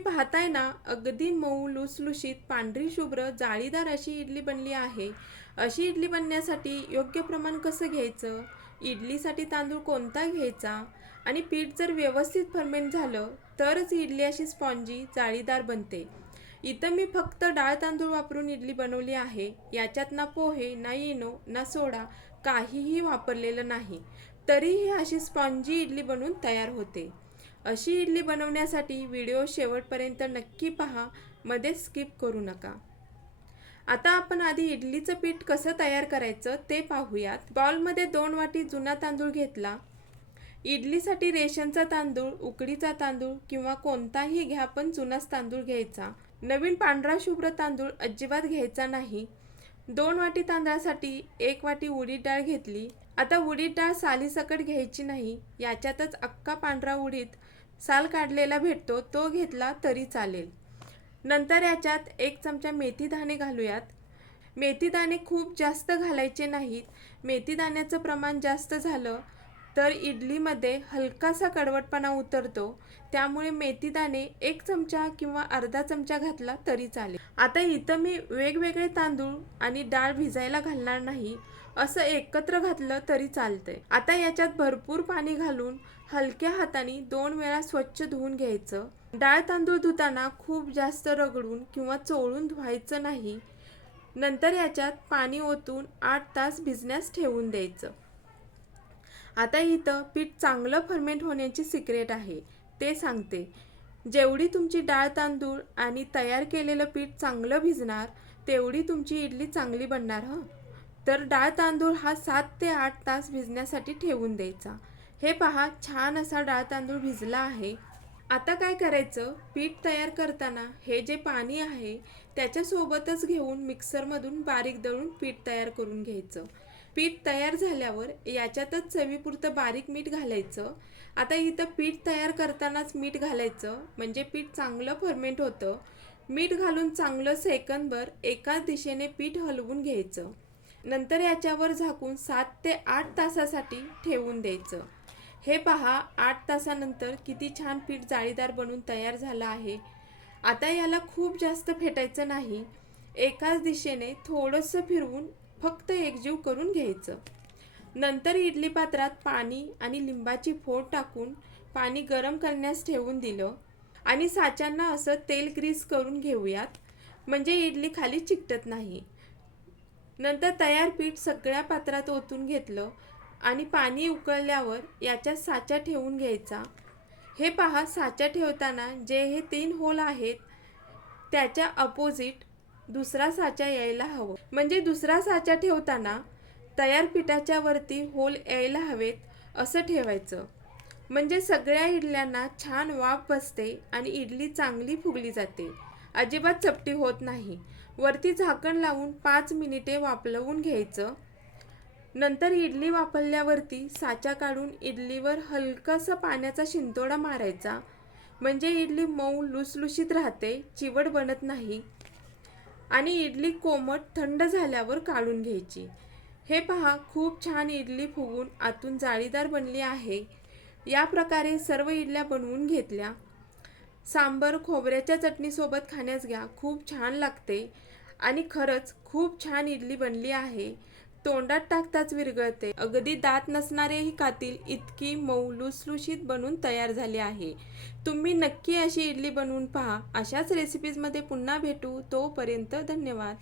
पाहताय ना अगदी मऊ लुसलुशीत पांढरी शुभ्र जाळीदार अशी इडली बनली आहे. अशी इडली बनण्यासाठी योग्य प्रमाण कसं घ्यायचं? इडलीसाठी तांदूळ कोणता घ्यायचा? आणि पीठ जर व्यवस्थित फर्मेंट झालं तरच इडली अशी स्पॉन्जी जाळीदार बनते. इथं मी फक्त डाळ तांदूळ वापरून इडली बनवली आहे. याच्यात ना पोहे ना इनो ना सोडा काहीही वापरलेलं नाही. तरीही अशी स्पॉन्जी इडली बनवून तयार होते. अशी इडली बनवण्यासाठी व्हिडिओ शेवटपर्यंत नक्की पहा मध्ये स्किप करू नका. आता आपण आधी इडलीचं पीठ कसं तयार करायचं ते पाहूयात. बॉलमध्ये दोन वाटी जुना तांदूळ घेतला. इडलीसाठी रेशनचा तांदूळ उकडीचा तांदूळ किंवा कोणताही घ्या पण जुनाच तांदूळ घ्यायचा. नवीन पांढरा शुभ्र तांदूळ अजिबात घ्यायचा नाही. दोन वाटी तांदळासाठी एक वाटी उडीद डाळ घेतली. आता उडीद डाळ सालीसकट घ्यायची नाही याच्यातच अख्खा पांढरा उडीद साल काढलेला भेटतो तो घेतला तरी चालेल. नंतर याच्यात एक चमचा मेथीदाणे घालूयात. मेथीदाणे खूप जास्त घालायचे नाहीत. मेथीदाण्याचं प्रमाण जास्त झालं तर इडलीमध्ये हलकासा कडवटपणा उतरतो त्यामुळे मेथीदाणे एक चमचा किंवा अर्धा चमचा घातला तरी चालेल. आता इथं मी वेगवेगळे तांदूळ आणि डाळ भिजायला घालणार नाही असं एकत्र घातलं तरी चालतंय. आता याच्यात भरपूर पाणी घालून हलक्या हाताने दोन वेळा स्वच्छ धुवून घ्यायचं. डाळ तांदूळ धुताना खूप जास्त रगडून किंवा चोळून धुवायचं नाही. नंतर याच्यात पाणी ओतून आठ तास भिजण्यास ठेवून द्यायचं. आता इथं पीठ चांगलं फर्मेंट होण्याची सिक्रेट आहे. ते सांगते. जेवढी तुमची डाळ तांदूळ आणि तयार केलेलं पीठ चांगलं भिजणार तेवढी तुमची इडली चांगली बनणार हं? तर डाळ तांदूळ हा सात ते आठ तास भिजण्यासाठी ठेवून द्यायचा. हे पहा छान असा डाळ तांदूळ भिजला आहे. आता काय करायचं? पीठ तयार करताना हे जे पाणी आहे त्याच्यासोबतच घेऊन मिक्सरमधून बारीक दळून पीठ तयार करून घ्यायचं. पीठ तयार झाल्यावर याच्यातच चवीपुरतं बारीक मीठ घालायचं. आता इथं पीठ तयार करतानाच मीठ घालायचं. म्हणजे पीठ चांगलं फर्मेंट होतं. मीठ घालून चांगलं सेकंदभर एकाच दिशेने पीठ हलवून घ्यायचं. नंतर याच्यावर झाकून सात ते आठ तासासाठी ठेवून द्यायचं. हे पहा आठ तासानंतर किती छान पीठ जाळीदार बनून तयार झालं आहे. आता याला खूप जास्त फेटायचं नाही. एकाच दिशेने थोडंसं फिरवून फक्त एकजीव करून घ्यायचं. नंतर इडली पात्रात पाणी आणि लिंबाची फोड टाकून पाणी गरम करण्यास ठेवून दिलं आणि साच्यांना असं तेल ग्रीस करून घेऊयात. म्हणजे इडली खाली चिकटत नाही. नंतर तयार पीठ सगळ्या पात्रात ओतून घेतलं आणि पाणी उकळल्यावर याच्यात साचा ठेवून घ्यायचा. हे पहा साचा ठेवताना जे हे तीन होल आहेत त्याच्या अपोजिट दुसरा साचा यायला हवं. म्हणजे दुसरा साचा ठेवताना तयार पिठाच्या वरती होल यायला हवेत असं ठेवायचं. म्हणजे सगळ्या इडल्यांना छान वाफ बसते आणि इडली चांगली फुगली जाते. अजिबात चपटी होत नाही. वरती झाकण लावून पाच मिनिटे वापलवून घ्यायचं. नंतर इडली वापरल्यावरती साचा काढून इडलीवर हलकासा पाण्याचा शिंतोडा मारायचा. म्हणजे इडली मऊ लुसलुशीत राहते चिवड बनत नाही. आणि इडली कोमट थंड झाल्यावर काढून घ्यायची. हे पहा खूप छान इडली फुगून आतून जाळीदार बनली आहे. या प्रकारे सर्व इडल्या बनवून घेतल्या. सांबर खोबऱ्याच्या चटणीसोबत खाण्यास घ्या खूप छान लागते. आणि खरंच खूप छान इडली बनली आहे. तोंडात टाकताच विरघळते अगदी दात नसणारेही कातील इतकी मऊ लुसलुशीत बनून तयार झाली आहे. तुम्ही नक्की अशी इडली बनवून पहा. अशाच रेसिपीजमध्ये पुन्हा भेटू. तोपर्यंत धन्यवाद.